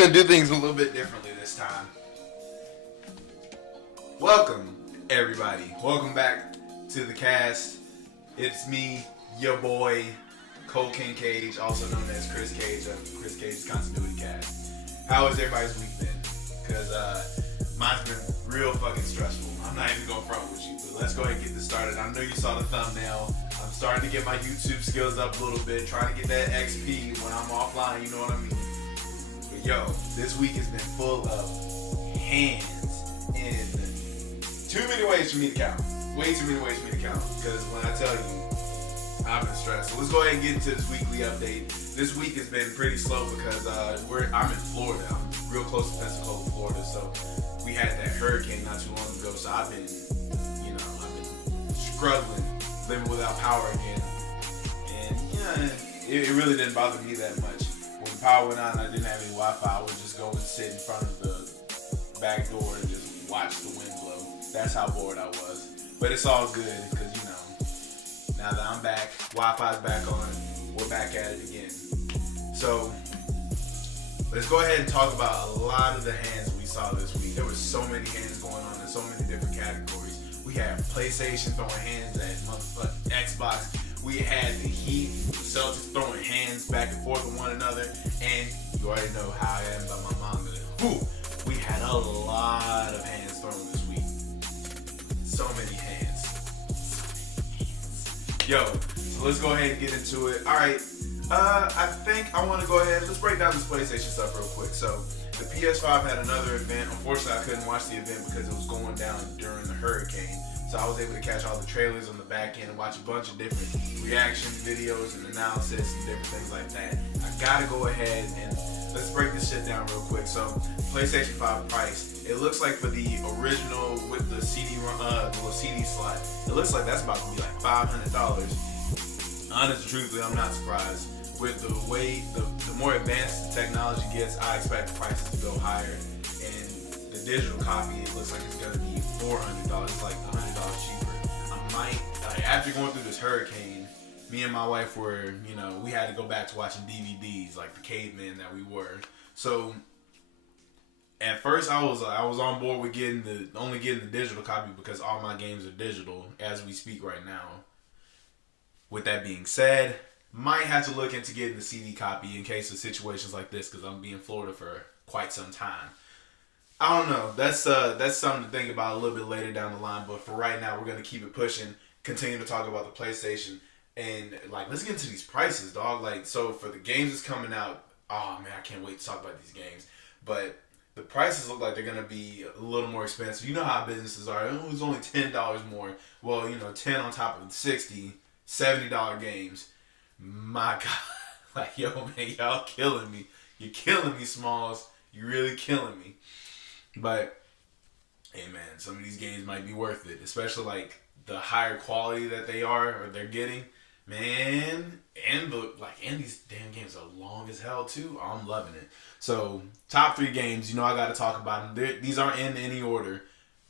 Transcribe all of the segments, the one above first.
gonna do things a little bit differently this time. Welcome, everybody. Welcome back to the cast. It's me, your boy, Cole King Cage, also known as Chris Cage of Chris Cage's Continuity Cast. How has everybody's week been? Because mine's been real fucking stressful. I'm not even gonna front with you, but let's go ahead and get this started. I know you saw the thumbnail. I'm starting to get my YouTube skills up a little bit, trying to get that XP when I'm offline, you know what I mean? But yo, this week has been full of hands in too many ways for me to count. Way too many ways for me to count. Because when I tell you, I've been stressed. So let's go ahead and get into this weekly update. This week has been pretty slow because I'm in Florida. I'm real close to Pensacola, Florida. So we had that hurricane not too long ago. So I've been struggling, living without power again. And it really didn't bother me that much. When the power went out and I didn't have any Wi-Fi, I would just go and sit in front of the back door and just watch the wind blow. That's how bored I was. But it's all good because, now that I'm back, Wi-Fi's back on, we're back at it again. So let's go ahead and talk about a lot of the hands we saw this week. There was so many hands going on in so many different categories. We had PlayStation throwing hands at motherfucking Xbox. We had the Heat, the Celtics throwing hands back and forth with one another. And you already know how I am about my manga. Whew, we had a lot of hands thrown this week. So many hands. Yo, so let's go ahead and get into it. Alright, I think I want to go ahead. Let's break down this PlayStation stuff real quick. So, the PS5 had another event. Unfortunately, I couldn't watch the event because it was going down during the hurricane. So I was able to catch all the trailers on the back end and watch a bunch of different reaction videos and analysis and different things like that. I gotta go ahead and let's break this shit down real quick. So, PlayStation 5 price. It looks like for the original with the CD, little CD slot, it looks like that's about to be like $500. Honestly, truthfully, I'm not surprised. With the way, the more advanced the technology gets, I expect the prices to go higher. And the digital copy, it looks like it's gonna be $400, like $100 cheaper. I might, after going through this hurricane, me and my wife were, we had to go back to watching DVDs like the cavemen that we were. So at first I was on board with only getting the digital copy because all my games are digital as we speak right now. With that being said, might have to look into getting the CD copy in case of situations like this because I'm gonna be in Florida for quite some time. I don't know. That's something to think about a little bit later down the line. But for right now, we're gonna keep it pushing. Continue to talk about the PlayStation and let's get into these prices, dog. So for the games that's coming out, oh man, I can't wait to talk about these games. But the prices look like they're gonna be a little more expensive. You know how businesses are. Oh, it's only $10 more. Well, 10 on top of $60, $70 games. My God, yo, man, y'all killing me. You're killing me, Smalls. You're really killing me. But hey, man, some of these games might be worth it, especially the higher quality that they're getting, man. And these damn games are long as hell too. Oh, I'm loving it. So top 3 games, I got to talk about them. These aren't in any order,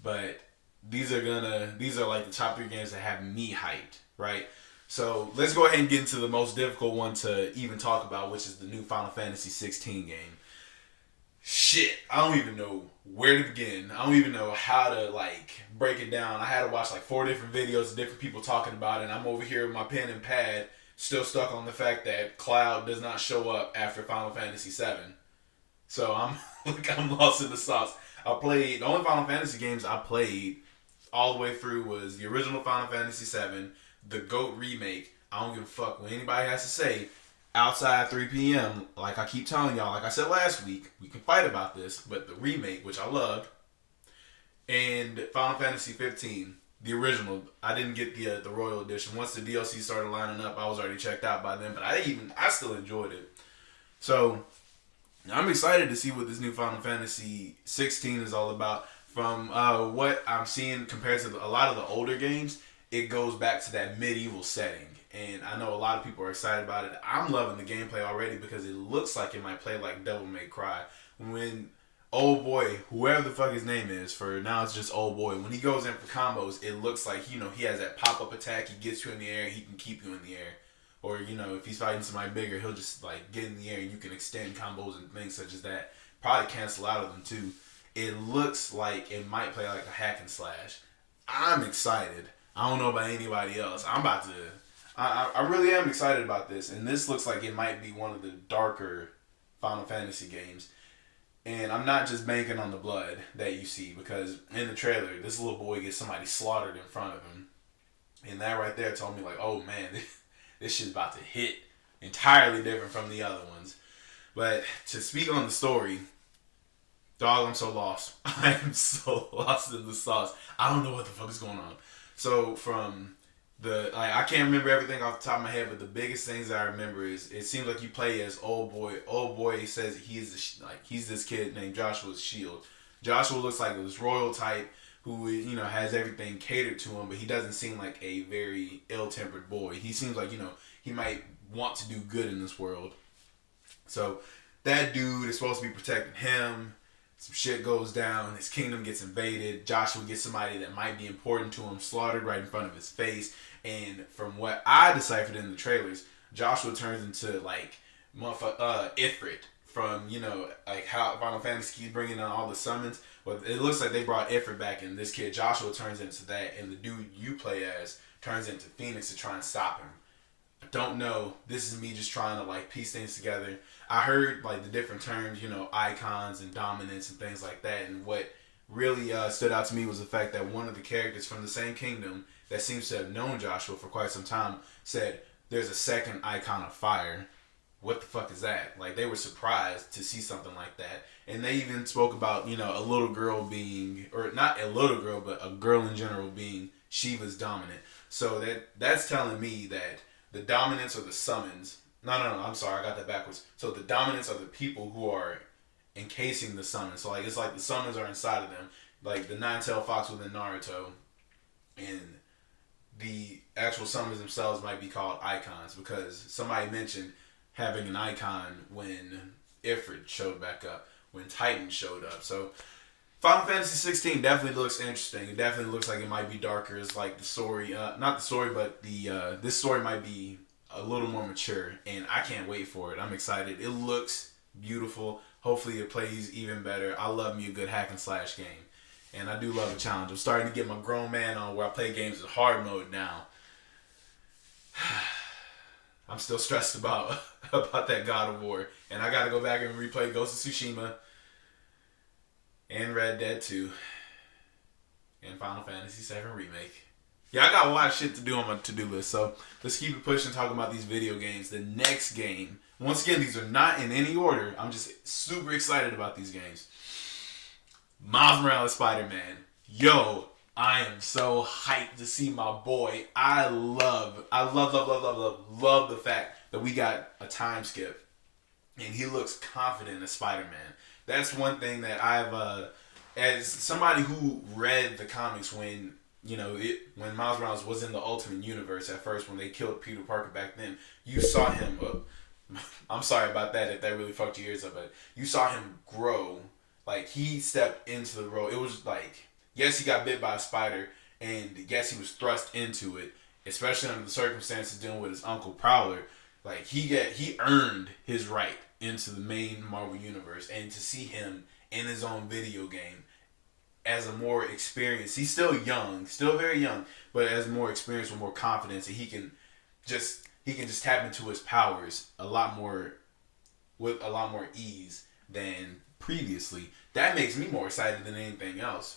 but these are like the top 3 games that have me hyped, right? So let's go ahead and get into the most difficult one to even talk about, which is the new Final Fantasy 16 game. Shit, I don't even know where to begin. I don't even know how to break it down. I had to watch 4 different videos of different people talking about it, and I'm over here with my pen and pad, still stuck on the fact that Cloud does not show up after Final Fantasy 7. So I'm lost in the sauce. The only Final Fantasy games I played all the way through was the original Final Fantasy 7, the GOAT remake. I don't give a fuck what anybody has to say. Outside 3 p.m., like I keep telling y'all, like I said last week, we can fight about this, but the remake, which I loved, and Final Fantasy 15, the original, I didn't get the Royal Edition. Once the DLC started lining up, I was already checked out by then, but I still enjoyed it. So I'm excited to see what this new Final Fantasy 16 is all about. From what I'm seeing compared to a lot of the older games, it goes back to that medieval setting. And I know a lot of people are excited about it. I'm loving the gameplay already because it looks like it might play like Devil May Cry. When old boy, whoever the fuck his name is, for now it's just old boy, when he goes in for combos, it looks like, he has that pop-up attack, he gets you in the air, he can keep you in the air. Or, if he's fighting somebody bigger, he'll just, get in the air and you can extend combos and things such as that. probably cancel out of them too. It looks like it might play like a hack and slash. I'm excited. I don't know about anybody else. I really am excited about this, and this looks like it might be one of the darker Final Fantasy games. And I'm not just banking on the blood that you see, because in the trailer, this little boy gets somebody slaughtered in front of him. And that right there told me, like, oh man, this shit's about to hit entirely different from the other ones. But to speak on the story, dog, I'm so lost. I am so lost in the sauce. I don't know what the fuck is going on. So from I can't remember everything off the top of my head, but the biggest things that I remember is it seems like you play as old boy. Old boy says he's this kid named Joshua's shield. Joshua looks like this royal type who has everything catered to him, but he doesn't seem like a very ill-tempered boy. He seems like he might want to do good in this world. So that dude is supposed to be protecting him. Some shit goes down. His kingdom gets invaded. Joshua gets somebody that might be important to him slaughtered right in front of his face. And from what I deciphered in the trailers, Joshua turns into like Ifrit from like how Final Fantasy keeps bringing in all the summons. But it looks like they brought Ifrit back, and this kid Joshua turns into that, and the dude you play as turns into Phoenix to try and stop him. I don't know. This is me just trying to like piece things together. I heard like the different terms, icons and dominance and things like that, and what really stood out to me was the fact that one of the characters from the same kingdom that seems to have known Joshua for quite some time said there's a second icon of fire. What the fuck is that? Like, they were surprised to see something like that. And they even spoke about, a little girl being, or not a little girl, but a girl in general being Shiva's dominant. So that's telling me that the dominance or the summons, no, I'm sorry, I got that backwards. So the dominance are the people who are encasing the summons. So like, it's like the summons are inside of them. Like the nine-tailed fox within Naruto, and the actual summons themselves might be called icons, because somebody mentioned having an icon when Ifrit showed back up, when Titan showed up. So Final Fantasy 16 definitely looks interesting. It definitely looks like it might be darker. It's like the story, not the story, but this story might be a little more mature, and I can't wait for it. I'm excited. It looks beautiful. Hopefully it plays even better. I love me a good hack and slash game. And I do love a challenge. I'm starting to get my grown man on where I play games in hard mode now. I'm still stressed about that God of War. And I got to go back and replay Ghost of Tsushima and Red Dead 2 and Final Fantasy 7 Remake. Yeah, I got a lot of shit to do on my to-do list. So let's keep it pushing, talking about these video games. The next game, once again, these are not in any order. I'm just super excited about these games. Miles Morales Spider-Man. Yo, I am so hyped to see my boy. I love the fact that we got a time skip and he looks confident as Spider-Man. That's one thing that I've, as somebody who read the comics when Miles Morales was in the Ultimate Universe at first, when they killed Peter Parker back then, you saw him, I'm sorry about that if that really fucked your ears up, but you saw him grow. Like, he stepped into the role. It was like, yes, he got bit by a spider, and yes, he was thrust into it, especially under the circumstances dealing with his Uncle Prowler. Like, he earned his right into the main Marvel Universe, and to see him in his own video game as a more experienced, he's still young, still very young, but as more experienced with more confidence, and he can just tap into his powers with a lot more ease than previously. That makes me more excited than anything else,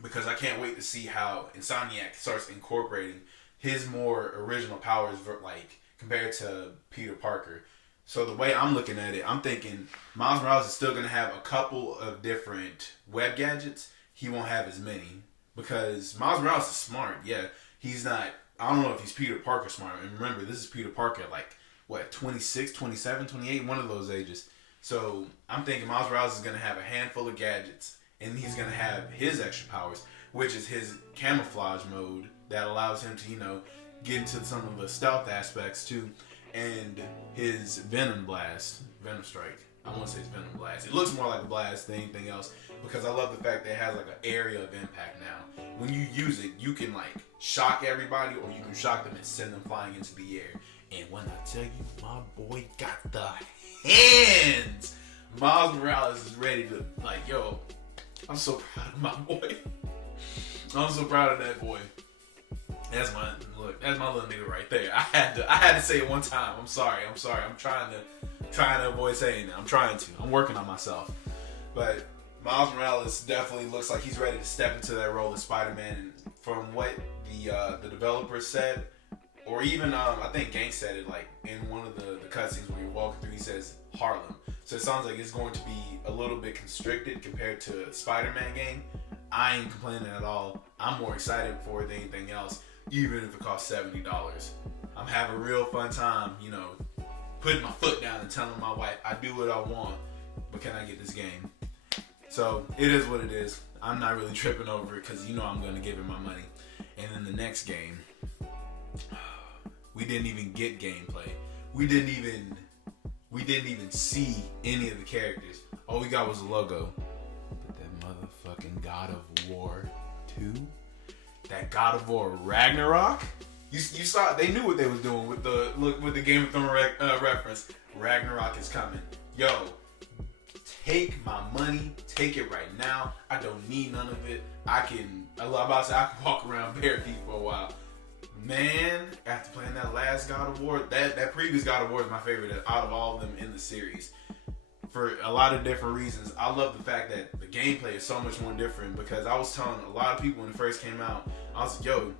because I can't wait to see how Insomniac starts incorporating his more original powers, like, compared to Peter Parker. So the way I'm looking at it, I'm thinking Miles Morales is still going to have a couple of different web gadgets. He won't have as many, because Miles Morales is smart. Yeah, he's not, I don't know if he's Peter Parker smart. And remember, this is Peter Parker at like, 26, 27, 28, one of those ages. So I'm thinking Miles Morales is going to have a handful of gadgets, and he's going to have his extra powers, which is his camouflage mode that allows him to, get into some of the stealth aspects too, and his Venom Strike. I want to say it's Venom Blast. It looks more like a blast than anything else, because I love the fact that it has like an area of impact now. When you use it, you can like shock everybody, or you can shock them and send them flying into the air. And when I tell you, my boy got the hands, Miles Morales is ready to, like, yo, I'm so proud of my boy. I'm so proud of that boy. That's my little nigga right there. I had to say it one time. I'm sorry. I'm trying to avoid saying that. I'm trying to. I'm working on myself. But Miles Morales definitely looks like he's ready to step into that role of Spider-Man. And from what the developers said, or even I think Gang said it, like in one of the cutscenes where you're walking through, he says Harlem. So it sounds like it's going to be a little bit constricted compared to a Spider-Man game. I ain't complaining at all. I'm more excited for it than anything else, even if it costs $70. I'm having a real fun time, you know, putting my foot down and telling my wife I do what I want, but can I get this game? So it is what it is. I'm not really tripping over it because you know I'm going to give it my money. And then the next game, we didn't even get gameplay. We didn't even see any of the characters. All we got was a logo. But that motherfucking God of War 2, that God of War Ragnarok. You saw they knew what they was doing with the Game of Thrones reference. Ragnarok is coming. Yo, take my money, take it right now. I don't need none of it. I can walk around bare feet for a while. Man, after playing that last God of War, that previous God of War is my favorite out of all of them in the series. For a lot of different reasons. I love the fact that the gameplay is so much more different because I was telling a lot of people when it first came out, I was like, yo,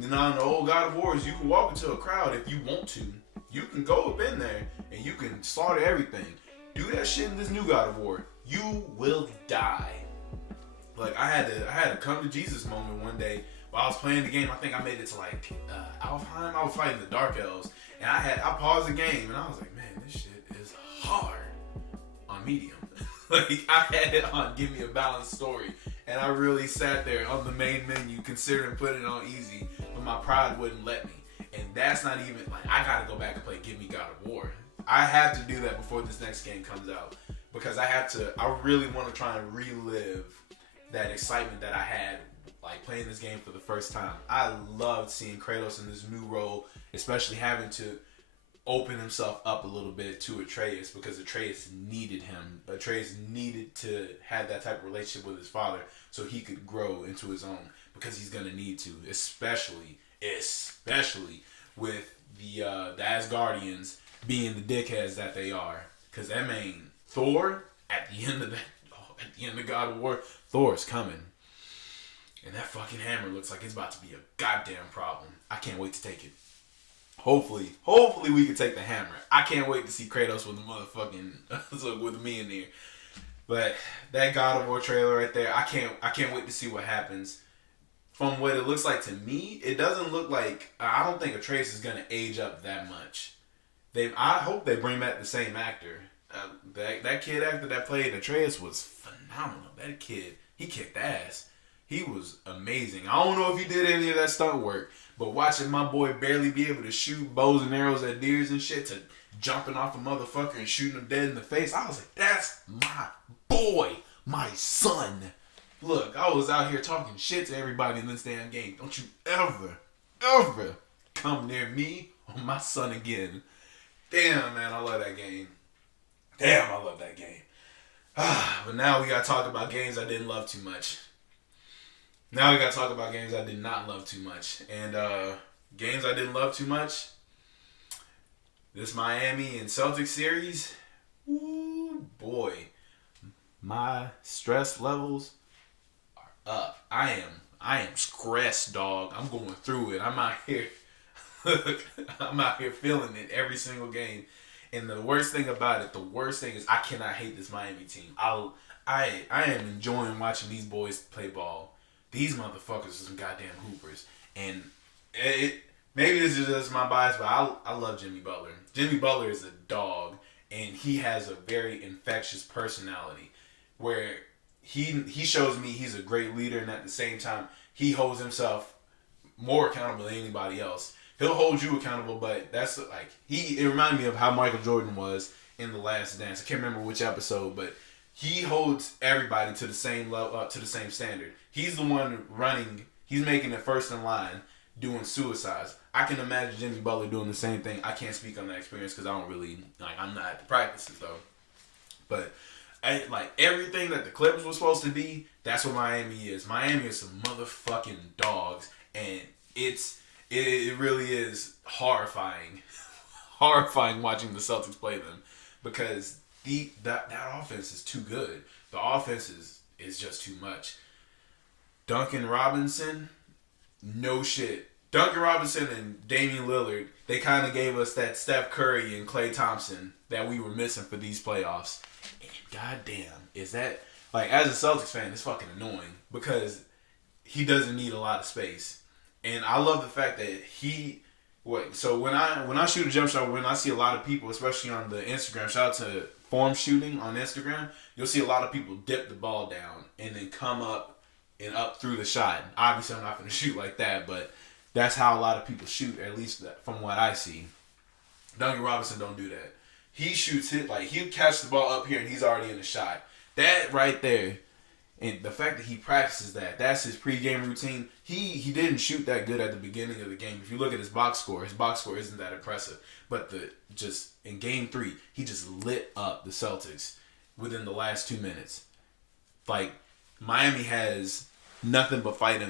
you know, in the old God of Wars, you can walk into a crowd if you want to. You can go up in there and you can slaughter everything. Do that shit in this new God of War. You will die. Like I had to come to Jesus moment one day while I was playing the game. I think I made it to like Alfheim. I was fighting the Dark Elves, and I paused the game and I was like, man, this shit is hard on medium. Like I had it on give me a balanced story, and I really sat there on the main menu considering putting it on easy, but my pride wouldn't let me. And that's not even like I gotta go back and play Give Me God of War. I have to do that before this next game comes out because I really want to try and relive that excitement that I had like playing this game for the first time. I loved seeing Kratos in this new role, especially having to open himself up a little bit to Atreus because Atreus needed him. Atreus needed to have that type of relationship with his father so he could grow into his own because he's going to need to, especially with the Asgardians being the dickheads that they are. Because that main Thor at the end of God of War, Thor's coming. And that fucking hammer looks like it's about to be a goddamn problem. I can't wait to take it. Hopefully we can take the hammer. I can't wait to see Kratos with the motherfucking with me in there. But that God of War trailer right there, I can't wait to see what happens. From what it looks like to me, it doesn't look like I don't think Atreus is gonna age up that much. I hope they bring back the same actor. That kid actor that played Atreus was phenomenal. That kid, he kicked ass. He was amazing. I don't know if he did any of that stunt work, but watching my boy barely be able to shoot bows and arrows at deers and shit to jumping off a motherfucker and shooting him dead in the face, I was like, that's my boy, my son. Look, I was out here talking shit to everybody in this damn game. Don't you ever come near me or my son again. Damn, man, I love that game. But now we gotta talk about games I didn't love too much. Now we gotta talk about games I did not love too much. And games I didn't love too much. This Miami and Celtics series. Ooh, boy. My stress levels are up. I am stressed, dog. I'm going through it. I'm out here feeling it every single game. And the worst thing about it, is I cannot hate this Miami team. I am enjoying watching these boys play ball. These motherfuckers are some goddamn hoopers. And maybe this is just my bias, but I love Jimmy Butler. Jimmy Butler is a dog, and he has a very infectious personality where he shows me he's a great leader, and at the same time, he holds himself more accountable than anybody else. He'll hold you accountable, but that's like it reminded me of how Michael Jordan was in The Last Dance. I can't remember which episode, but he holds everybody to the same level, to the same standard. He's the one running. He's making it first in line, doing suicides. I can imagine Jimmy Butler doing the same thing. I can't speak on that experience because I don't really I'm not at the practices though. But like everything that the Clippers was supposed to be, that's what Miami is. Miami is some motherfucking dogs, and it really is horrifying, horrifying watching the Celtics play them because that offense is too good. The offense is just too much. Duncan Robinson, no shit. Duncan Robinson and Damian Lillard, they kind of gave us that Steph Curry and Klay Thompson that we were missing for these playoffs. And goddamn, is that, like, as a Celtics fan, it's fucking annoying because he doesn't need a lot of space. And I love the fact that so when I shoot a jump shot, when I see a lot of people, especially on the Instagram, shout out to Form Shooting on Instagram, you'll see a lot of people dip the ball down and then come up and up through the shot. Obviously, I'm not going to shoot like that, but that's how a lot of people shoot, at least from what I see. Duncan Robinson don't do that. He shoots it, like, he'll catch the ball up here and he's already in the shot. That right there, and the fact that he practices that's his pregame routine. He didn't shoot that good at the beginning of the game. If you look at his box score isn't that impressive. But just in game 3, he just lit up the Celtics within the last 2 minutes. Like, Miami has nothing but fight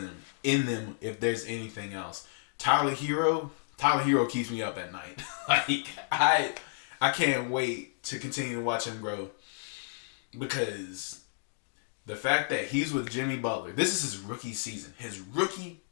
in them if there's anything else. Tyler Hero keeps me up at night. Like, I can't wait to continue to watch him grow because the fact that he's with Jimmy Butler, this is his rookie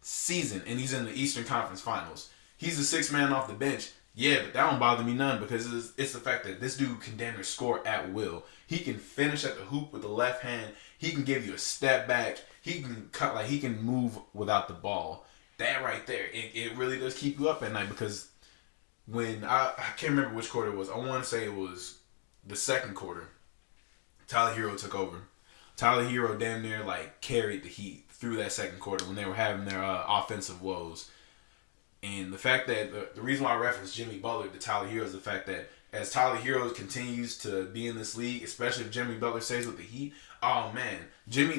season, and he's in the Eastern Conference Finals. He's the sixth man off the bench. Yeah, but that don't bother me none because it's the fact that this dude can damn near score at will. He can finish at the hoop with the left hand. He can give you a step back. He can cut, like, he can move without the ball. That right there, it really does keep you up at night because when I can't remember which quarter it was. I want to say it was the second quarter. Tyler Hero took over. Tyler Hero damn near like carried the Heat through that second quarter when they were having their offensive woes. And the fact that the reason why I referenced Jimmy Butler to Tyler Hero is the fact that as Tyler Hero continues to be in this league, especially if Jimmy Butler stays with the Heat, oh man, Jimmy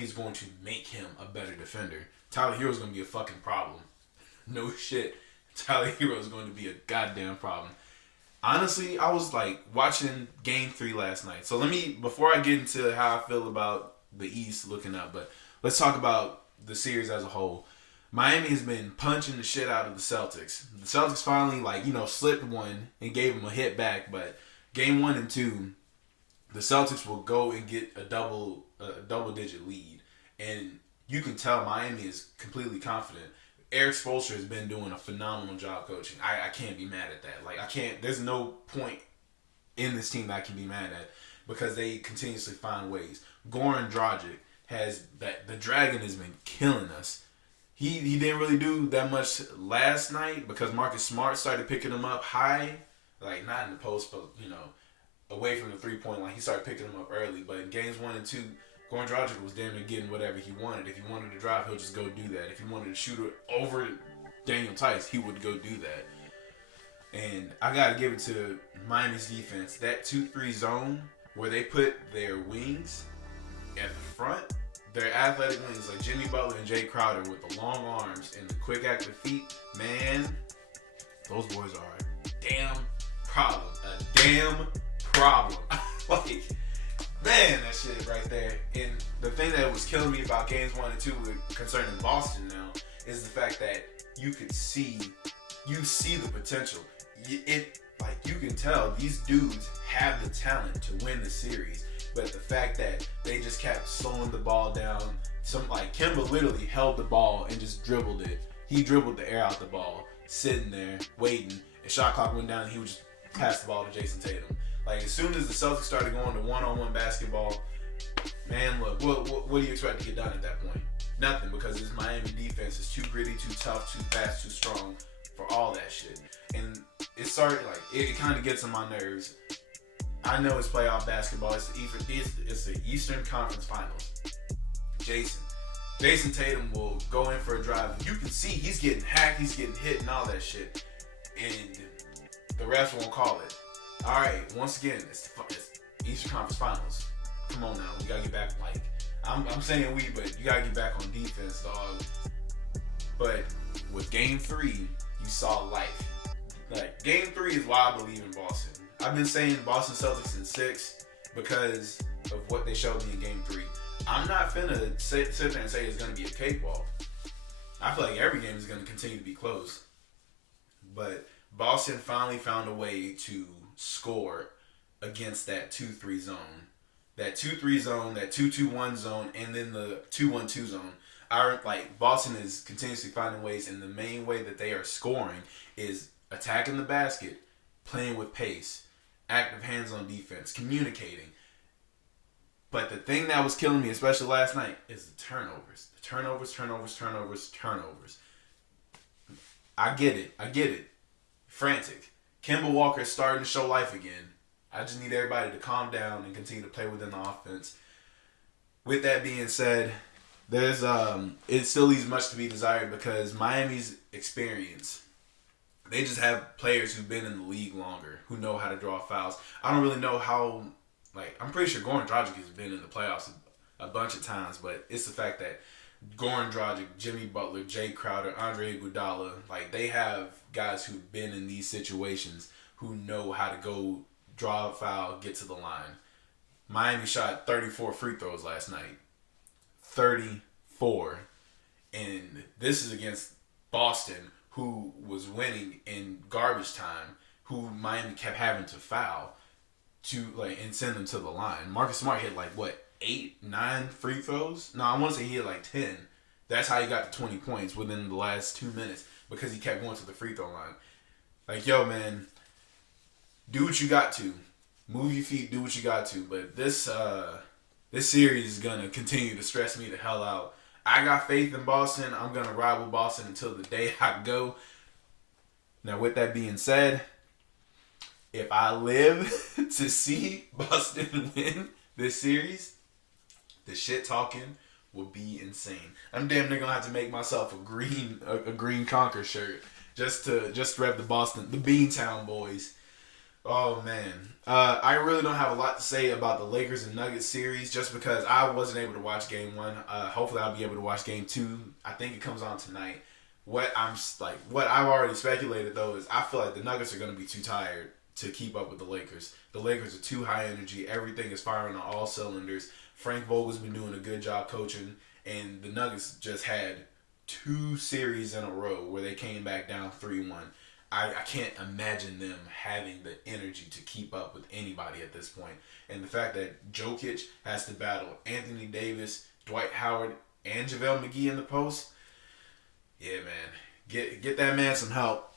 is going to make him a better defender. Tyler Hero is going to be a fucking problem. No shit. Tyler Hero is going to be a goddamn problem. Honestly, I was like watching Game 3 last night. So before I get into how I feel about the East looking up, but let's talk about the series as a whole. Miami has been punching the shit out of the Celtics. The Celtics finally, slipped one and gave them a hit back. But Game 1 and 2, the Celtics will go and get a double-digit lead. And you can tell Miami is completely confident. Eric Spoelstra has been doing a phenomenal job coaching. I can't be mad at that. There's no point in this team that I can be mad at because they continuously find ways. Goran Dragic the Dragon has been killing us. He didn't really do that much last night because Marcus Smart started picking him up high, like not in the post, but away from the 3-point line. He started picking him up early. But in games 1 and 2, Goran Dragic was damn near getting whatever he wanted. If he wanted to drive, he'll just go do that. If he wanted to shoot it over Daniel Tice, he would go do that. And I got to give it to Miami's defense. That 2-3 zone where they put their wings at the front, their athletic wings like Jimmy Butler and Jay Crowder with the long arms and the quick active feet, man, those boys are a damn problem. A damn problem. Man, that shit right there. And the thing that was killing me about games 1 and 2 concerning Boston now is the fact that you see the potential. You can tell these dudes have the talent to win the series, but the fact that they just kept slowing the ball down. Kemba literally held the ball and just dribbled it. He dribbled the air out the ball, sitting there waiting. And shot clock went down, and he would just pass the ball to Jason Tatum. As soon as the Celtics started going to one-on-one basketball, man, look, what do you expect to get done at that point? Nothing, because this Miami defense is too gritty, too tough, too fast, too strong for all that shit. And it started, it kind of gets on my nerves. I know it's playoff basketball. It's the Eastern Conference Finals. Jason Tatum will go in for a drive. You can see he's getting hacked, he's getting hit and all that shit. And the refs won't call it. All right, once again, it's Eastern Conference Finals. Come on now, we gotta get back. I'm saying we, but you gotta get back on defense, dog. But with Game 3, you saw life. Game 3 is why I believe in Boston. I've been saying Boston Celtics in 6. because of what they showed me in Game 3. I'm not finna sit there and say it's gonna be a cakewalk. I feel like every game is gonna continue to be close. But Boston finally found a way to score against that 2-3 zone. That 2-3 zone, that 2-2-1 zone, and then the 2-1-2 zone. Boston is continuously finding ways, and the main way that they are scoring is attacking the basket, playing with pace, active hands on defense, communicating. But the thing that was killing me, especially last night, is the turnovers. Turnovers. I get it. Frantic. Kemba Walker's starting to show life again. I just need everybody to calm down and continue to play within the offense. With that being said, there's it still leaves much to be desired because Miami's experience, they just have players who've been in the league longer, who know how to draw fouls. I don't really know how, I'm pretty sure Goran Dragic has been in the playoffs a bunch of times, but it's the fact that Goran Dragic, Jimmy Butler, Jay Crowder, Andre Iguodala, they have guys who've been in these situations who know how to go draw a foul, get to the line. Miami shot 34 free throws last night. 34. And this is against Boston, who was winning in garbage time, who Miami kept having to foul to and send them to the line. Marcus Smart hit 8, 9 free throws? No, I want to say he hit 10. That's how he got to 20 points within the last 2 minutes because he kept going to the free throw line. Yo, man, do what you got to. Move your feet, do what you got to. But this series is going to continue to stress me the hell out. I got faith in Boston. I'm going to ride with Boston until the day I go. Now, with that being said, if I live to see Boston win this series, the shit talking will be insane. I'm damn near gonna have to make myself a green Conquer shirt just to rep the Beantown boys. Oh man, I really don't have a lot to say about the Lakers and Nuggets series just because I wasn't able to watch Game 1. Hopefully, I'll be able to watch Game 2. I think it comes on tonight. What I've already speculated though is I feel like the Nuggets are gonna be too tired to keep up with the Lakers. The Lakers are too high energy. Everything is firing on all cylinders. Frank Vogel's been doing a good job coaching, and the Nuggets just had 2 series in a row where they came back down 3-1. I can't imagine them having the energy to keep up with anybody at this point. And the fact that Jokic has to battle Anthony Davis, Dwight Howard, and JaVale McGee in the post, yeah, man. Get that man some help.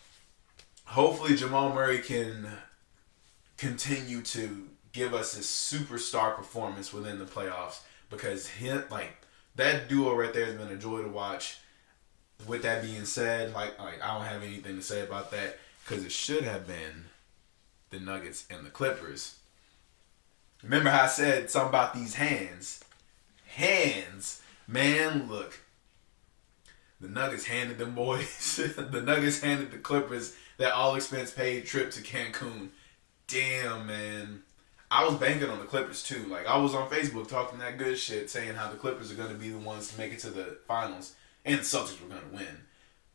Hopefully Jamal Murray can continue to give us a superstar performance within the playoffs because that duo right there has been a joy to watch. With that being said, I don't have anything to say about that because it should have been the Nuggets and the Clippers. Remember how I said something about these hands? Hands. Man, look. The Nuggets handed them boys. The Nuggets handed the Clippers that all-expense paid trip to Cancun. Damn, man. I was banking on the Clippers, too. I was on Facebook talking that good shit, saying how the Clippers are going to be the ones to make it to the finals. And the Celtics were going to win.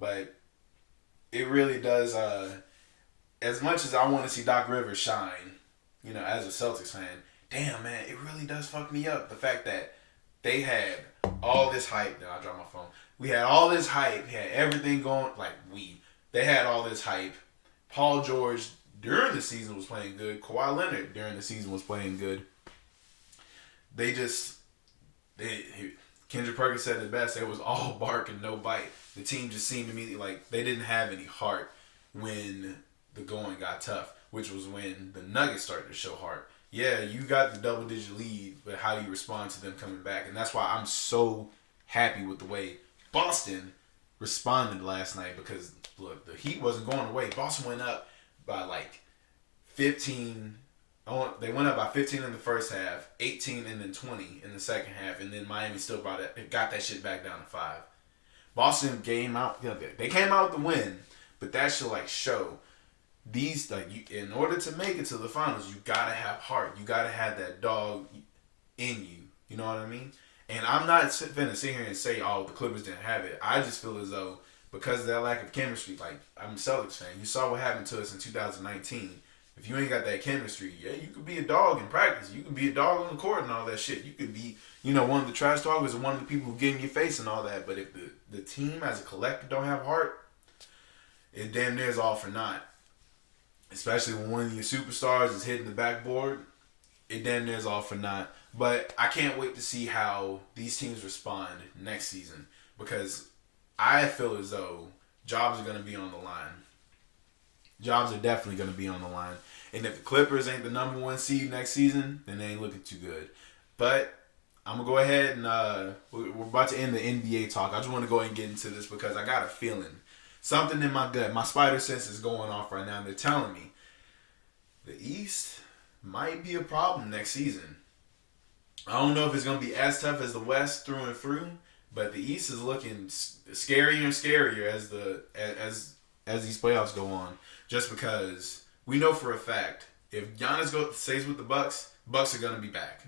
But it really does, as much as I want to see Doc Rivers shine, as a Celtics fan, damn, man, it really does fuck me up. The fact that they had all this hype. Now, I dropped my phone. We had all this hype. We had everything going. They had all this hype. Paul George during the season was playing good. Kawhi Leonard during the season was playing good. Kendrick Perkins said it best. It was all bark and no bite. The team just seemed to me like they didn't have any heart when the going got tough, which was when the Nuggets started to show heart. Yeah, you got the double-digit lead, but how do you respond to them coming back? And that's why I'm so happy with the way Boston responded last night because, look, the heat wasn't going away. Boston went up by 15. They went up by 15 in the first half, 18 and then 20 in the second half, and then Miami still got that shit back down to 5. Boston came out. They came out with the win, but that should show these in order to make it to the finals, you gotta have heart. You gotta have that dog in you. You know what I mean? And I'm not finna sit here and say, oh, the Clippers didn't have it. I just feel as though because of that lack of chemistry, I'm a Celtics fan. You saw what happened to us in 2019. if you ain't got that chemistry, yeah, you could be a dog in practice. You can be a dog on the court and all that shit. You could be, one of the trash talkers and one of the people who get in your face and all that. But if the team as a collective don't have heart, it damn near is all for naught. Especially when one of your superstars is hitting the backboard, it damn near is all for naught. But I can't wait to see how these teams respond next season, because I feel as though jobs are going to be on the line. Jobs are definitely going to be on the line. And if the Clippers ain't the number 1 seed next season, then they ain't looking too good. But I'm going to go ahead and we're about to end the NBA talk. I just want to go ahead and get into this because I got a feeling. Something in my gut. My spider sense is going off right now. They're telling me the East might be a problem next season. I don't know if it's going to be as tough as the West through and through, but the East is looking scarier and scarier as these playoffs go on. Just because we know for a fact if Giannis stays with the Bucks are going to be back.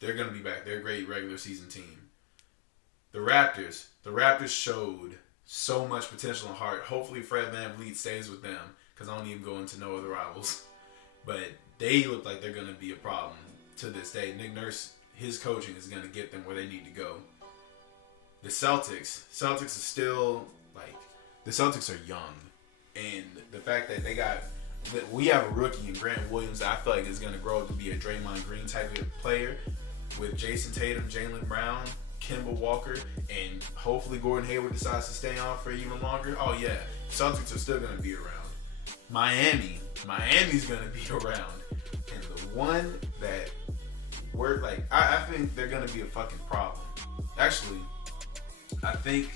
They're going to be back. They're a great regular season team. The Raptors showed so much potential and heart. Hopefully Fred VanVleet stays with them, because I don't even go into no other rivals. But they look like they're going to be a problem to this day. Nick Nurse, his coaching is going to get them where they need to go. The Celtics are still, the Celtics are young. And the fact that we have a rookie in Grant Williams that I feel like is going to grow up to be a Draymond Green type of player, with Jason Tatum, Jaylen Brown, Kemba Walker, and hopefully Gordon Hayward decides to stay on for even longer. Oh yeah, Celtics are still going to be around. Miami's going to be around. And the one that I think they're going to be a fucking problem. Actually, I think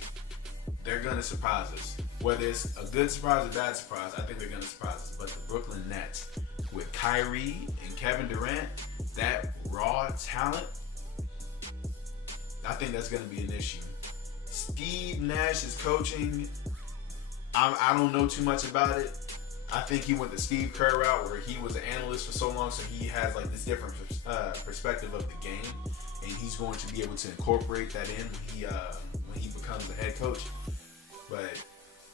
they're going to surprise us. Whether it's a good surprise or bad surprise, I think they're going to surprise us. But the Brooklyn Nets, with Kyrie and Kevin Durant, that raw talent, I think that's going to be an issue. Steve Nash's coaching, I don't know too much about it. I think he went the Steve Kerr route, where he was an analyst for so long, so he has this different perspective of the game, and he's going to be able to incorporate that in when he becomes the head coach. But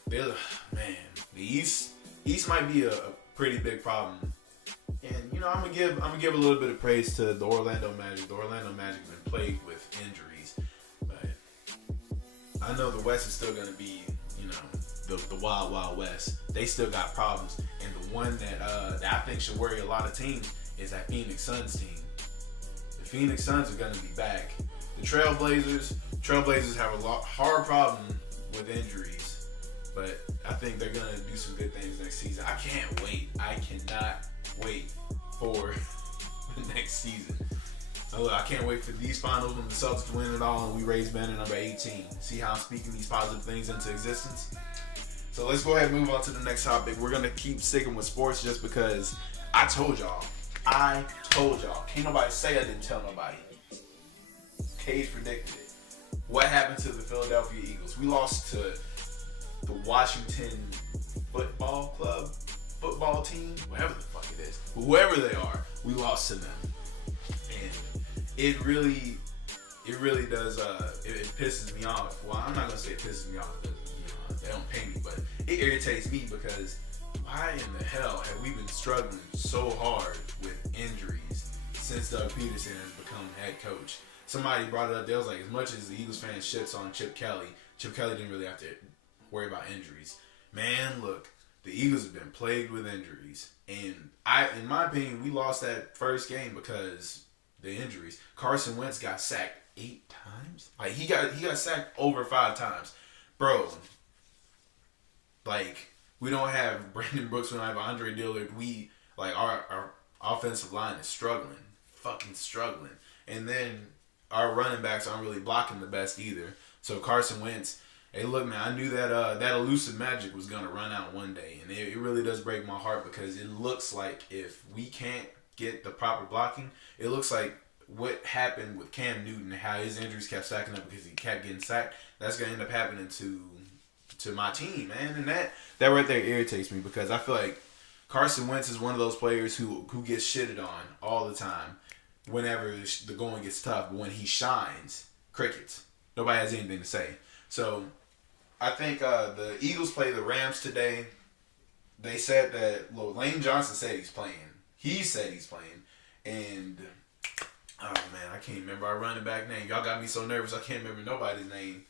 the East might be a pretty big problem. And I'm gonna give a little bit of praise to the Orlando Magic. The Orlando Magic have been plagued with injuries, but I know the West is still gonna be the wild, wild West. They still got problems, and the one that I think should worry a lot of teams is that Phoenix Suns team. The Phoenix Suns are gonna be back. The Trailblazers have a hard problem with injuries, but I think they're gonna do some good things next season. I can't wait. I cannot wait for the next season. So I can't wait for these finals when the Celtics win it all and we raise banner number 18. See how I'm speaking these positive things into existence? So let's go ahead and move on to the next topic. We're going to keep sticking with sports just because I told y'all. Can't nobody say I didn't tell nobody. Cage predicted it. What happened to the Philadelphia Eagles? We lost to the Washington Football Club, football team, whatever the fuck it is. Whoever they are, we lost to them. And it really does, it pisses me off. Well, I'm not going to say it pisses me off because, they don't pay me, but it irritates me because why in the hell have we been struggling so hard with injuries since Doug Peterson has become head coach? Somebody brought it up. They was like, as much as the Eagles fans shits on Chip Kelly didn't really have to worry about injuries. Man, look, the Eagles have been plagued with injuries. And in my opinion, we lost that first game because the injuries. Carson Wentz got sacked 8 times. He got sacked over 5 times. Bro, we don't have Brandon Brooks, we don't have Andre Dillard. Our offensive line is fucking struggling. And then our running backs aren't really blocking the best either. So Carson Wentz, hey, look, man, I knew that that elusive magic was going to run out one day. And it really does break my heart because it looks like if we can't get the proper blocking, it looks like what happened with Cam Newton, how his injuries kept stacking up because he kept getting sacked, that's going to end up happening to my team, man. And that right there irritates me because I feel like Carson Wentz is one of those players who gets shitted on all the time whenever the going gets tough. But when he shines, crickets. Nobody has anything to say. So I think the Eagles play the Rams today. they said that, well, Lane Johnson said he's playing. He said he's playing. And, oh man, I can't remember our running back name. Y'all got me so nervous I can't remember nobody's name.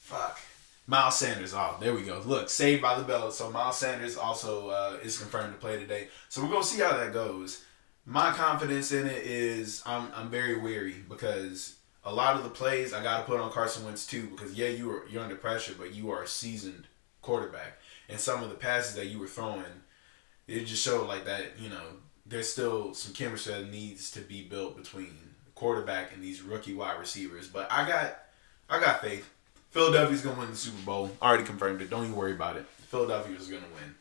Fuck. Miles Sanders. Oh, there we go. Look, saved by the bell. So Miles Sanders also is confirmed to play today. So we're going to see how that goes. My confidence in it is I'm very wary because a lot of the plays I got to put on Carson Wentz too because, yeah, you're under pressure, but you are a seasoned quarterback. And some of the passes that you were throwing, it just showed like that, you know, there's still some chemistry that needs to be built between the quarterback and these rookie wide receivers. But I got faith. Philadelphia's going to win the Super Bowl. Already confirmed it. Don't even worry about it. Philadelphia's going to win.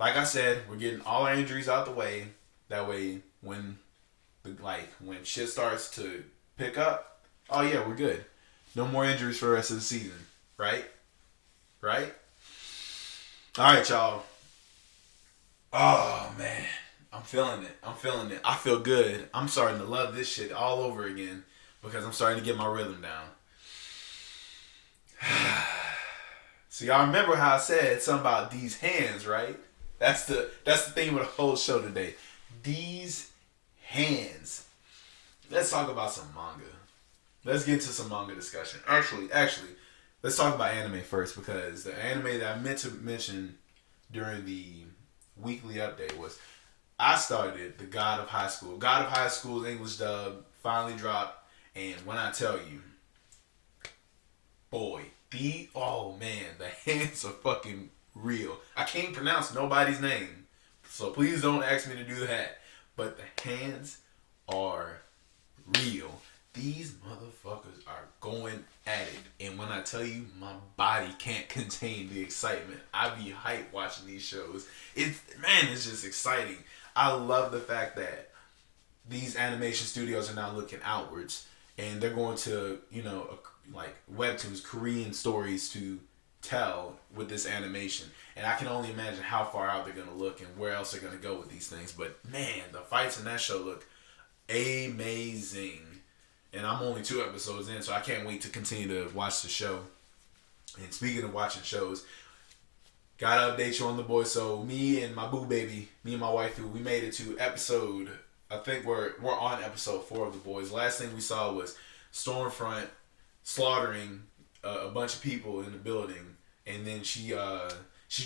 Like I said, we're getting all our injuries out the way. That way, when shit starts to pick up, oh yeah, we're good. No more injuries for the rest of the season. Right? Right? All right, y'all. Oh, man. I'm feeling it. I feel good. I'm starting to love this shit all over again because I'm starting to get my rhythm down. So y'all remember how I said something about these hands, right? That's the theme of the whole show today. These hands. Let's talk about some manga. Let's get into some manga discussion. Actually, let's talk about anime first because the anime that I meant to mention during the weekly update was I started the God of High School. God of High School's English dub finally dropped, and when I tell you, boy, the hands are fucking real. I can't pronounce nobody's name, so please don't ask me to do that. But the hands are real. These motherfuckers are going at it. And when I tell you, my body can't contain the excitement. I be hyped watching these shows. It's just exciting. I love the fact that these animation studios are now looking outwards. And they're going to, like webtoons, Korean stories to tell with this animation. And I can only imagine how far out they're going to look and where else they're going to go with these things. But man, the fights in that show look amazing. And I'm only 2 episodes in, so I can't wait to continue to watch the show. And speaking of watching shows, gotta update you on The Boys. So me and my boo baby, me and my waifu, we made it to episode, I think we're on episode 4 of The Boys. Last thing we saw was Stormfront slaughtering a bunch of people in the building, and then she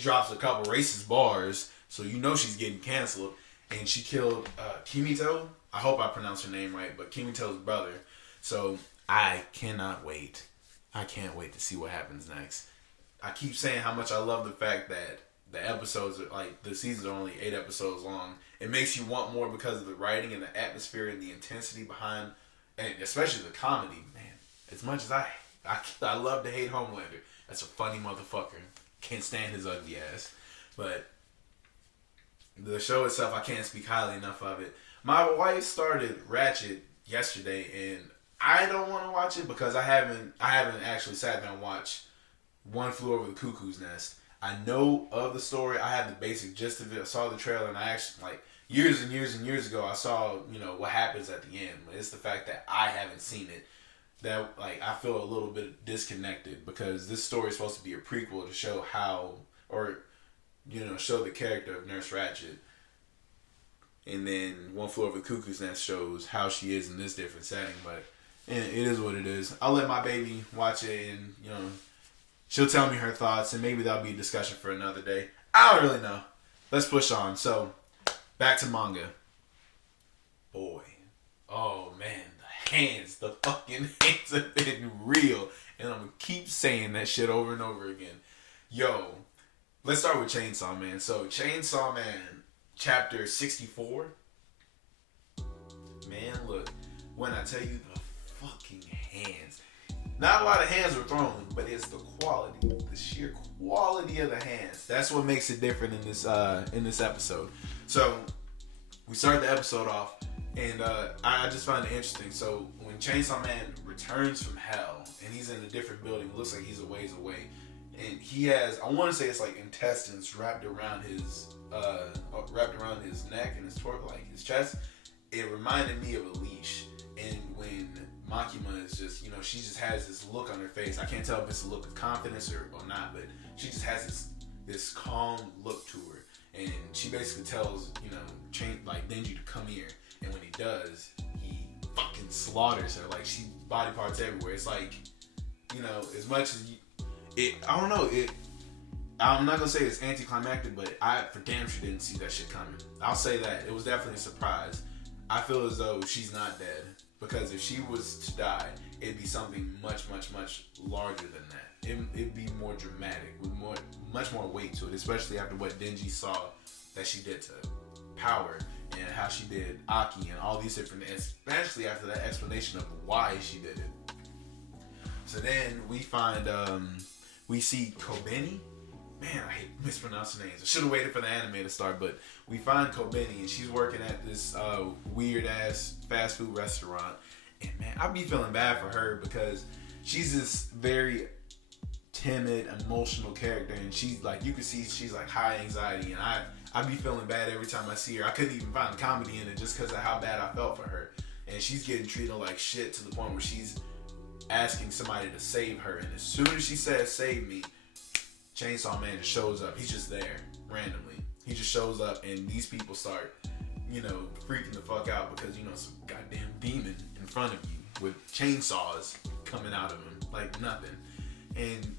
drops a couple racist bars, so you know she's getting canceled, and she killed Kimito. I hope I pronounced her name right, but Kimito's brother. So I cannot wait. I can't wait to see what happens next. I keep saying how much I love the fact that the episodes are the seasons are only 8 episodes long. It makes you want more because of the writing and the atmosphere and the intensity behind, and especially the comedy. Man, as much as I love to hate Homelander, that's a funny motherfucker. Can't stand his ugly ass. But the show itself, I can't speak highly enough of it. My wife started Ratchet yesterday, and I don't want to watch it because I haven't actually sat down and watched One Flew Over the Cuckoo's Nest. I know of the story. I have the basic gist of it. I saw the trailer, and I actually, years and years and years ago, I saw, what happens at the end. But it's the fact that I haven't seen it that, I feel a little bit disconnected because this story is supposed to be a prequel to show how, or, show the character of Nurse Ratched. And then One Flew Over the Cuckoo's Nest shows how she is in this different setting. But it is what it is. I'll let my baby watch it, and, she'll tell me her thoughts, and maybe that'll be a discussion for another day. I don't really know. Let's push on. So, back to manga. Boy. Oh, man. The fucking hands have been real. And I'm going to keep saying that shit over and over again. Yo, let's start with Chainsaw Man. So, Chainsaw Man, chapter 64. Man, look. When I tell you the fucking hands. Not a lot of hands were thrown, but it's the quality, the sheer quality of the hands. That's what makes it different in this episode. So we start the episode off, and I just find it interesting. So when Chainsaw Man returns from hell, and he's in a different building, it looks like he's a ways away, and he has, I want to say it's like intestines wrapped around his neck and his torso, like his chest. It reminded me of a leash, and when Makima is just, she just has this look on her face. I can't tell if it's a look of confidence or not, but she just has this calm look to her. and she basically tells Denji to come here, and when he does, he fucking slaughters her. Like, she body parts everywhere. It's like, as much as I don't know, I'm not gonna say it's anticlimactic, but I for damn sure didn't see that shit coming. I'll say that it was definitely a surprise. I feel as though she's not dead, because if she was to die, it'd be something much, much, much larger than that. It'd be more dramatic, with much more weight to it, especially after what Denji saw that she did to Power, and how she did Aki, and all these different, especially after that explanation of why she did it. So then we find, we see Kobeni. Man, I hate mispronouncing names. I should have waited for the anime to start, but we find Kobeni, and she's working at this weird ass fast food restaurant. And man, I be feeling bad for her, because she's this very timid, emotional character, and she's like, you can see she's like high anxiety, and I be feeling bad every time I see her. I couldn't even find comedy in it just because of how bad I felt for her. And she's getting treated like shit to the point where she's asking somebody to save her. And as soon as she says, "Save me," Chainsaw Man just shows up. He's just there randomly. He just shows up, and these people start, freaking the fuck out, because some goddamn demon in front of you with chainsaws coming out of him like nothing. And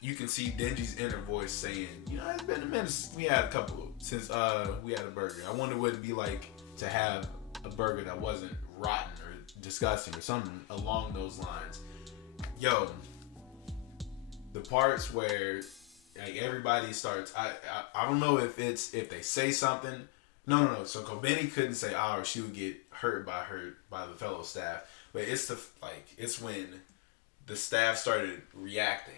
you can see Denji's inner voice saying, it's been a minute since we had we had a burger. I wonder what it'd be like to have a burger that wasn't rotten or disgusting or something along those lines. Yo, the parts where like everybody starts, I don't know if they say something. No. So Kobeni couldn't say or she would get hurt by the fellow staff. But it's when the staff started reacting.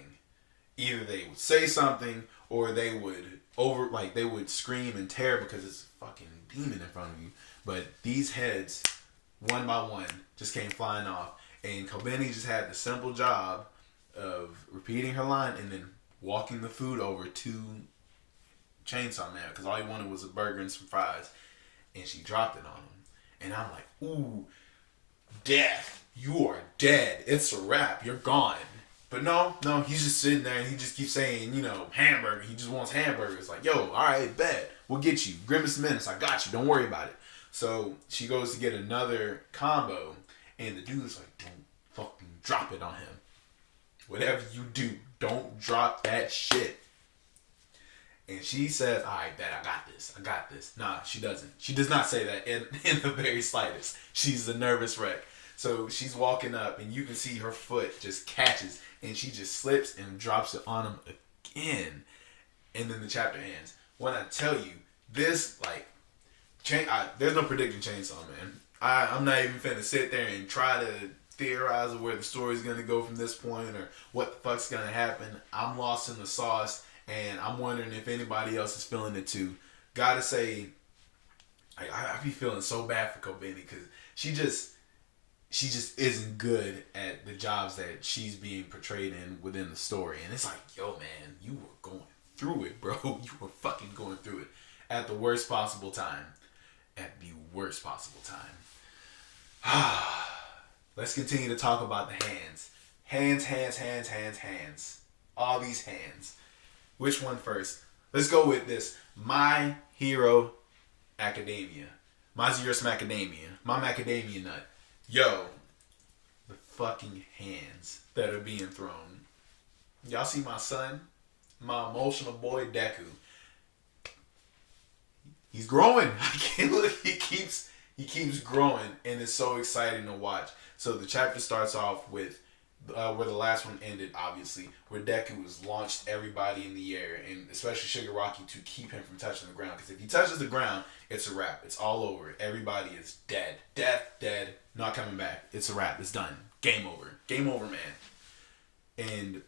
Either they would say something, or they would scream in terror because it's a fucking demon in front of you. But these heads, one by one, just came flying off. And Kobeni just had the simple job of repeating her line and then walking the food over to Chainsaw Man, because all he wanted was a burger and some fries. And she dropped it on him. And I'm like, ooh, death. You are dead. It's a wrap. You're gone. But no, he's just sitting there, and he just keeps saying, hamburger. He just wants hamburgers. Like, yo, all right, bet. We'll get you. Grimace Menace, I got you. Don't worry about it. So she goes to get another combo, and the dude's like, don't fucking drop it on him. Whatever you do, don't drop that shit. And she says, all right, bet, I got this. Nah, she doesn't. She does not say that in the very slightest. She's a nervous wreck. So she's walking up, and you can see her foot just catches, and she just slips and drops it on him again. And then the chapter ends. When I tell you, this, there's no predicting Chainsaw Man. I'm not even finna sit there and try to theorize of where the story's gonna go from this point, or what the fuck's gonna happen. I'm lost in the sauce, and I'm wondering if anybody else is feeling it too. Gotta say, I be feeling so bad for Kobeni, because she just isn't good at the jobs that she's being portrayed in within the story. And it's like, yo, man, you were going through it, bro. You were fucking going through it at the worst possible time. Let's continue to talk about the hands. Hands. All these hands. Which one first? Let's go with this. My Hero Academia. My Zero Macadamia. My macadamia nut. Yo, the fucking hands that are being thrown. Y'all see my son? My emotional boy, Deku. He's growing. I can't look. He keeps growing, and it's so exciting to watch. So the chapter starts off with where the last one ended, obviously, where Deku has launched everybody in the air, and especially Shigaraki, to keep him from touching the ground. Because if he touches the ground, it's a wrap. It's all over. Everybody is dead. Dead. Not coming back. It's a wrap. It's done. Game over. Game over, man. And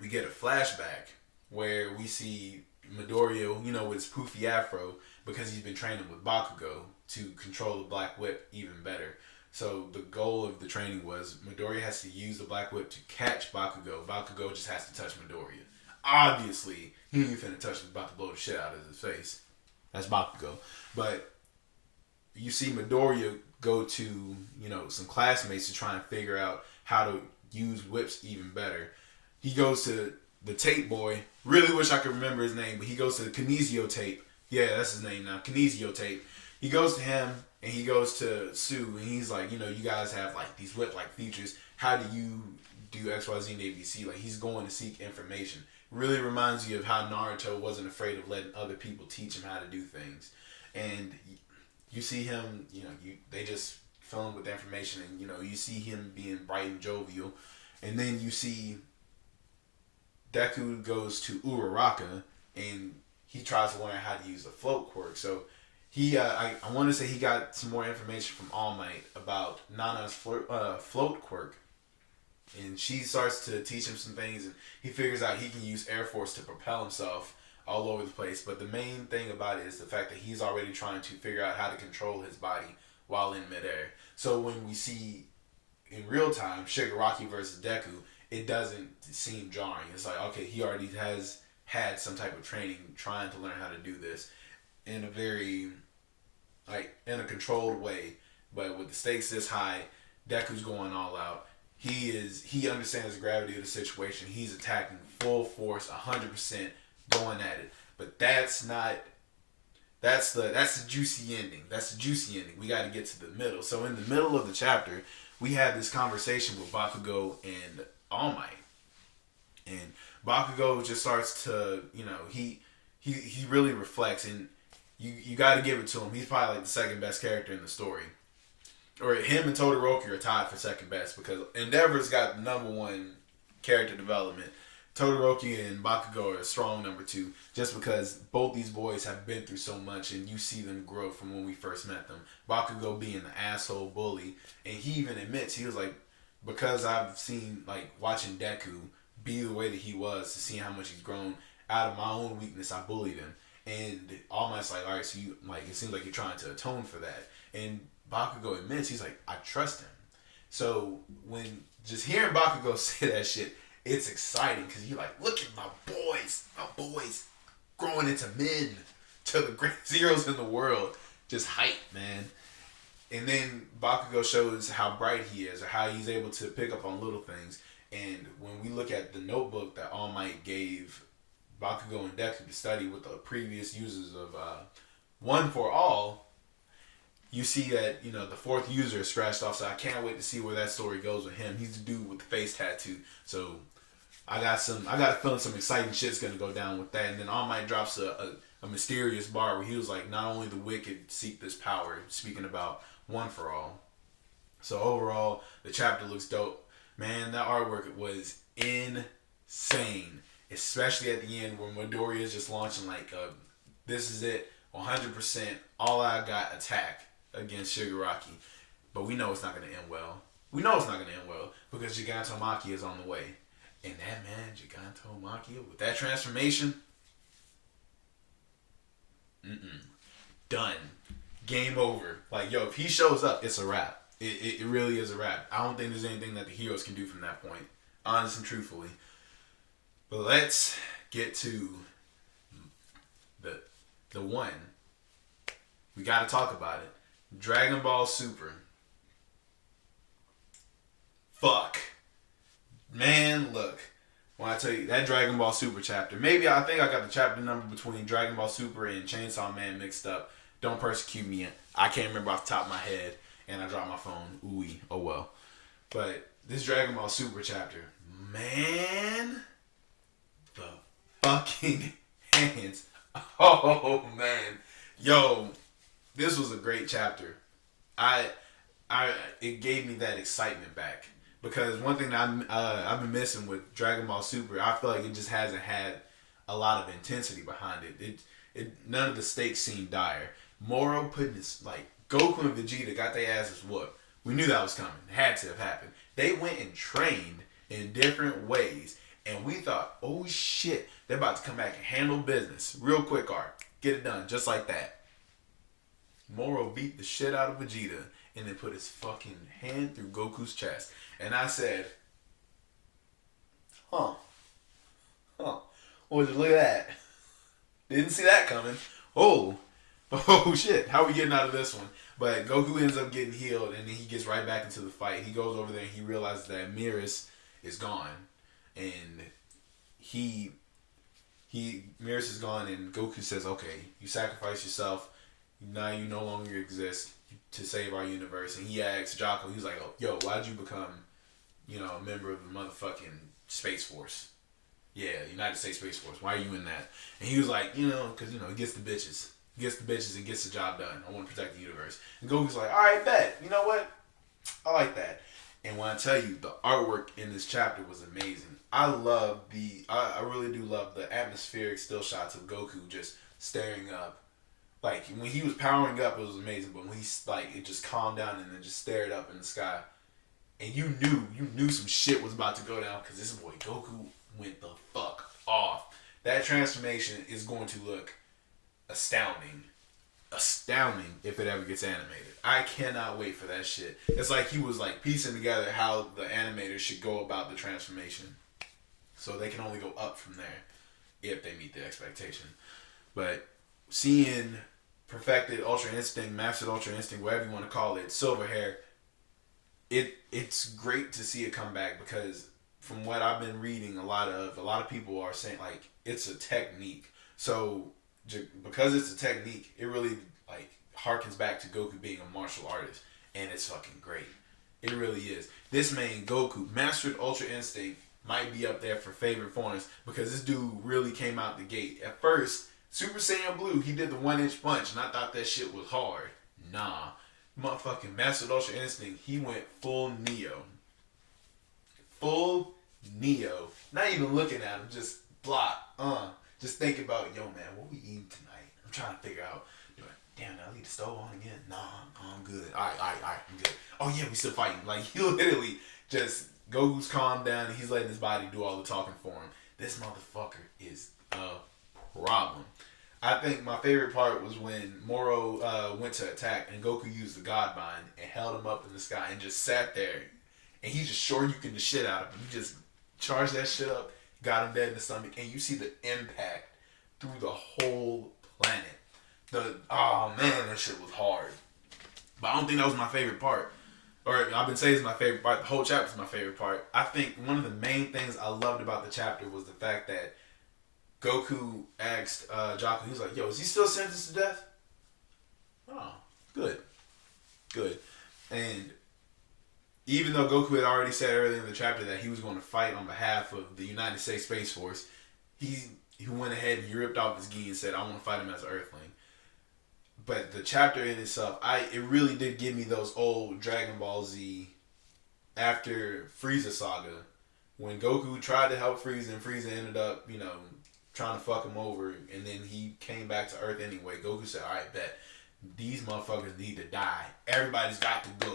we get a flashback where we see Midoriya, with his poofy afro, because he's been training with Bakugo to control the Black Whip even better. So the goal of the training was Midoriya has to use the Black Whip to catch Bakugo. Bakugo just has to touch Midoriya. Obviously, he ain't finna touch him, about to blow the shit out of his face. That's Bakugo. But you see Midoriya go to, some classmates to try and figure out how to use whips even better. He goes to the tape boy. Really wish I could remember his name, but he goes to Kinesio Tape. Yeah, that's his name now. Kinesio Tape. He goes to him and he goes to Sue and he's like, you guys have like these whip-like features. How do you do X, Y, Z, and ABC? Like, he's going to seek information. Really reminds you of how Naruto wasn't afraid of letting other people teach him how to do things. And you see him, they just fill him with information, and you see him being bright and jovial. And then you see Deku goes to Uraraka and he tries to learn how to use the float quirk. So he, I want to say he got some more information from All Might about Nana's float quirk. And she starts to teach him some things, and he figures out he can use Air Force to propel himself all over the place. But the main thing about it is the fact that he's already trying to figure out how to control his body while in midair. So when we see in real time Shigaraki versus Deku, it doesn't seem jarring. It's like, okay, he already has had some type of training trying to learn how to do this in a very, in a controlled way. But with the stakes this high, Deku's going all out. He understands the gravity of the situation. He's attacking full force, 100%, going at it. But that's the juicy ending. That's the juicy ending. We got to get to the middle. So in the middle of the chapter, we have this conversation with Bakugo and All Might. And Bakugo just starts to, he really reflects, and you got to give it to him. He's probably like the second best character in the story. Or him and Todoroki are tied for second best because Endeavor's got number one character development. Todoroki and Bakugo are a strong number two just because both these boys have been through so much and you see them grow from when we first met them. Bakugo being the asshole bully, and he even admits, he was like, because I've seen, watching Deku be the way that he was, to see how much he's grown, out of my own weakness, I bullied him. And All Might's like, alright, so you, it seems like you're trying to atone for that. And Bakugo admits, he's like, I trust him. So when just hearing Bakugo say that shit, it's exciting because you're like, look at my boys growing into men, to the greatest heroes in the world. Just hype, man. And then Bakugo shows how bright he is, or how he's able to pick up on little things. And when we look at the notebook that All Might gave Bakugo and Deku to study with the previous users of One for All, you see that, the fourth user is scratched off, so I can't wait to see where that story goes with him. He's the dude with the face tattoo. So I got a feeling some exciting shit's gonna go down with that. And then All Might drops a mysterious bar where he was like, not only the wicked seek this power, speaking about One for All. So overall, the chapter looks dope. Man, that artwork was insane. Especially at the end when Midoriya is just launching this is it, 100%, all I got attack against Shigaraki. But we know it's not going to end well. Because Gigantomachia is on the way. And that man, Gigantomachia, with that transformation, done. Game over. If he shows up, it's a wrap. It really is a wrap. I don't think there's anything that the heroes can do from that point. Honestly and truthfully. But let's get to the one. We got to talk about it. Dragonball Super. Fuck. Man, look. When I tell you, that Dragonball Super chapter. Maybe I think I got the chapter number between Dragonball Super and Chainsaw Man mixed up. Don't persecute me. I can't remember off the top of my head. And I dropped my phone. Ooh-wee. Oh well. But this Dragonball Super chapter. Man. The fucking hands. Oh man. Yo. This was a great chapter. It gave me that excitement back. Because one thing that I've been missing with Dragon Ball Super, I feel like it just hasn't had a lot of intensity behind it. None of the stakes seem dire. Moro putting his, Goku and Vegeta got their asses whooped. We knew that was coming. It had to have happened. They went and trained in different ways. And we thought, oh shit, they're about to come back and handle business. Real quick, Art. Get it done. Just like that. Moro beat the shit out of Vegeta and then put his fucking hand through Goku's chest. And I said, What was it? Look at that. Didn't see that coming. Oh shit. How are we getting out of this one? But Goku ends up getting healed and then he gets right back into the fight. He goes over there and he realizes that Miras is gone. And Mirrors is gone, and Goku says, "Okay, you sacrifice yourself. Now you no longer exist to save our universe." And he asks Jocko, he's like, "Oh, yo, why'd you become, a member of the motherfucking Space Force? Yeah, United States Space Force. Why are you in that?" And he was like, because, it gets the bitches. It gets the bitches and gets the job done. I want to protect the universe. And Goku's like, all right, bet. You know what? I like that. And when I tell you, the artwork in this chapter was amazing. I really do love the atmospheric still shots of Goku just staring up. Like, when he was powering up, it was amazing. But when it just calmed down and then just stared up in the sky. And you knew some shit was about to go down because this boy Goku went the fuck off. That transformation is going to look astounding if it ever gets animated. I cannot wait for that shit. It's like he was like piecing together how the animators should go about the transformation, so they can only go up from there if they meet the expectation. But seeing perfected Ultra Instinct, mastered Ultra Instinct, whatever you want to call it, silver hair, it's great to see it come back, because from what I've been reading, a lot of people are saying like it's a technique. So because it's a technique, it really harkens back to Goku being a martial artist, and it's fucking great. It really is. This man Goku, mastered Ultra Instinct, might be up there for favorite forms, because this dude really came out the gate. At first, Super Saiyan Blue, he did the 1-inch punch, and I thought that shit was hard. Nah. Motherfucking mastered Ultra Instinct, he went full Neo. Full Neo. Not even looking at him, just block. Just think about, yo man, what we eating tonight? I'm trying to figure out. Damn, did I leave the stove on again? Nah, I'm good. All right, I'm good. Oh yeah, we still fighting. Like, he literally just, Goku's calmed down and he's letting his body do all the talking for him. This motherfucker is a problem. I think my favorite part was when Moro went to attack and Goku used the God Bind and held him up in the sky and just sat there. And he just shoryuken the shit out of him. He just charged that shit up, got him dead in the stomach, and you see the impact through the whole planet. Oh man, that shit was hard. But I don't think that was my favorite part. Or I've been saying it's my favorite part. The whole chapter is my favorite part. I think one of the main things I loved about the chapter was the fact that Goku asked Jocko, he was like, yo, is he still sentenced to death? Oh, good. And even though Goku had already said earlier in the chapter that he was going to fight on behalf of the United States Space Force, he went ahead and he ripped off his gi and said, I want to fight him as an Earthling. But the chapter in itself, it really did give me those old Dragon Ball Z after Frieza saga, when Goku tried to help Frieza and Frieza ended up, trying to fuck him over, and then he came back to Earth anyway. Goku said, all right, bet. These motherfuckers need to die. Everybody's got to go.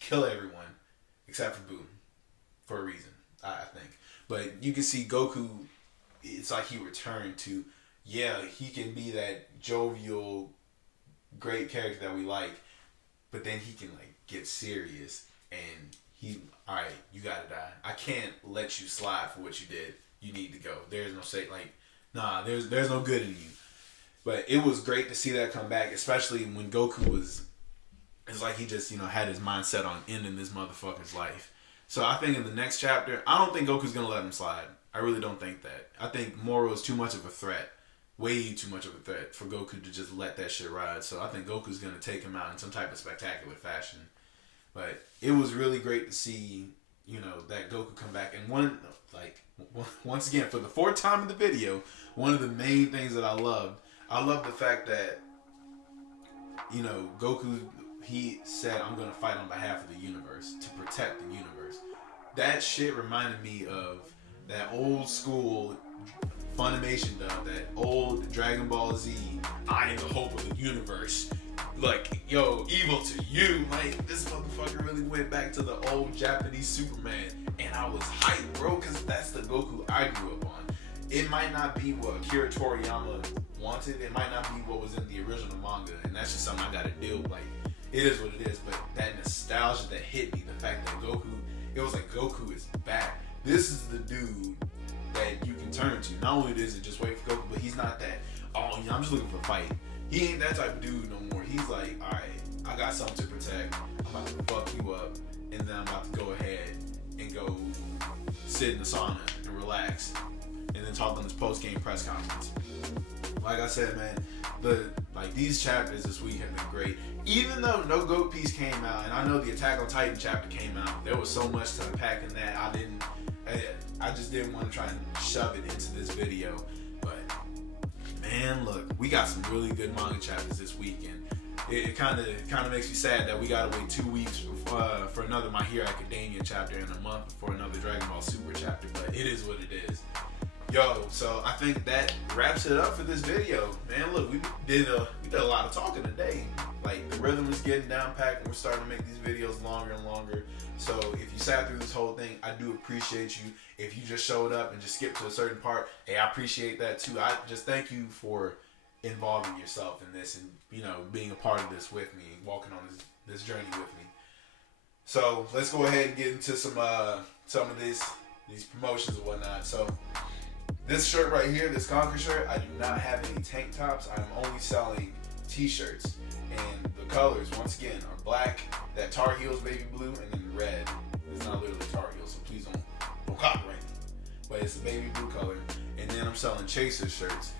Kill everyone. Except for Boo. For a reason, I think. But you can see Goku, it's like he returned to, yeah, he can be that jovial, great character that we like, but then he can get serious, and alright, you gotta die. I can't let you slide for what you did. You need to go. There's no say, there's no good in you. But it was great to see that come back, especially when Goku it's like he just, had his mindset on ending this motherfucker's life. So I think in the next chapter, I don't think Goku's gonna let him slide. I really don't think that. I think Moro is too much of a threat. Way too much of a threat for Goku to just let that shit ride. So I think Goku's going to take him out in some type of spectacular fashion. But it was really great to see, that Goku come back. And once again, for the fourth time in the video, one of the main things that I loved the fact that, Goku, he said, I'm going to fight on behalf of the universe, to protect the universe. That shit reminded me of that old school Funimation dub, that old Dragon Ball Z, I am the hope of the universe. Yo, evil to you. This motherfucker really went back to the old Japanese Superman, and I was hyped, bro, because that's the Goku I grew up on. It might not be what Akira Toriyama wanted, it might not be what was in the original manga, and that's just something I gotta deal with. It is what it is, but that nostalgia that hit me, the fact that Goku, it was like Goku is back. This is the dude that you can turn to. Not only is it just wait for Goku, but he's not that, I'm just looking for a fight. He ain't that type of dude no more. He's like, alright, I got something to protect. I'm about to fuck you up, and then I'm about to go ahead and go sit in the sauna and relax. And and then talk on this post-game press conference. Like I said, man, these chapters this week have been great. Even though no GOAT piece came out, and I know the Attack on Titan chapter came out, there was so much to unpack in that. I just didn't want to try and shove it into this video. But man, look, we got some really good manga chapters this weekend. It kind of makes me sad that we gotta wait 2 weeks for another My Hero Academia chapter and a month for another Dragonball Super chapter. But it is what it is. Yo, so I think that wraps it up for this video, man. Look, we did a lot of talking today. Like, the rhythm is getting down packed, and we're starting to make these videos longer and longer. So if you sat through this whole thing, I do appreciate you. If you just showed up and just skipped to a certain part, hey, I appreciate that too. I just thank you for involving yourself in this and, you know, being a part of this with me, walking on this journey with me. So let's go ahead and get into some of these promotions and whatnot. So this shirt right here, this Conquer shirt, I do not have any tank tops. I'm only selling t-shirts. And the colors, once again, are black, that Tar Heels baby blue, and then red. It's not literally Tar Heels, so please don't copyright me. But it's the baby blue color. And then I'm selling Chaser shirts.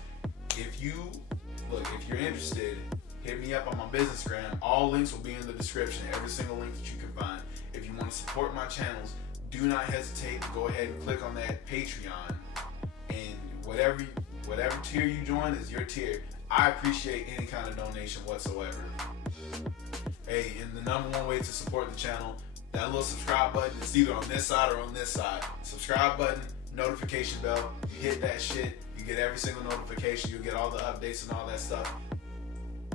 If you're interested, hit me up on my Businessgram. All links will be in the description. Every single link that you can find. If you want to support my channels, do not hesitate to go ahead and click on that Patreon. And whatever tier you join is your tier. I appreciate any kind of donation whatsoever. Hey, and the #1 way to support the channel, that little subscribe button, it's either on this side or on this side. Subscribe button, notification bell, you hit that shit, you get every single notification, you'll get all the updates and all that stuff.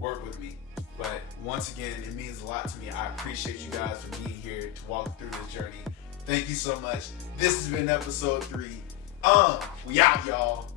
Work with me. But once again, it means a lot to me. I appreciate you guys for being here to walk through this journey. Thank you so much. This has been episode 3. We out, y'all.